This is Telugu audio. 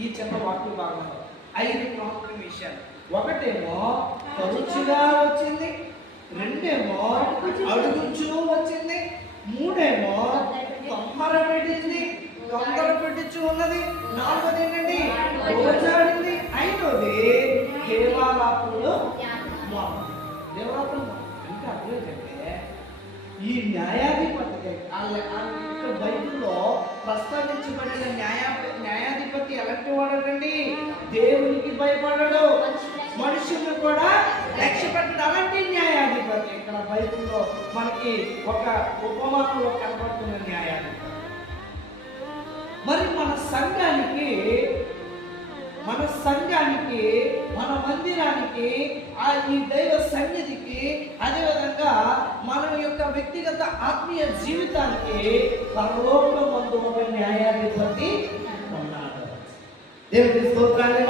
ఈ చిన్న వాక్య భాగంలో 5 ప్రాముఖ్య విషయాలు. ఒకటేమో తరచుగా వచ్చింది, రెండేమో అడుగుచూ వచ్చింది, మూడేమో తొందర పెట్టించు ఉన్నది, నాలుగోది ఏంటండి రోజాడింది, ఐదోది దేవాలయాలు అంటే అర్థం ఏంటంటే ఈ న్యాయాధిపతి ఇక్కడ బైబిల్లో ప్రస్తావించబడిన న్యాయాధిపతి ఎలాంటి వాడండి? దేవునికి భయపడడు, మనుషులను కూడా లక్ష్య పెట్టడు, అలాంటి న్యాయాధిపతి ఇక్కడ బైబిల్లో మనకి ఒక ఉపమానంలో కనబడుతున్న న్యాయాధిపతి. మరి మన సంఘానికి, మన మందిరానికి, ఈ దైవ సన్నిధికి, అదేవిధంగా మన యొక్క వ్యక్తిగత ఆత్మీయ జీవితానికి పరలోకమందు ఒక న్యాయాధిపతి ఉన్నాడు. దేవుని స్తోత్రాలు.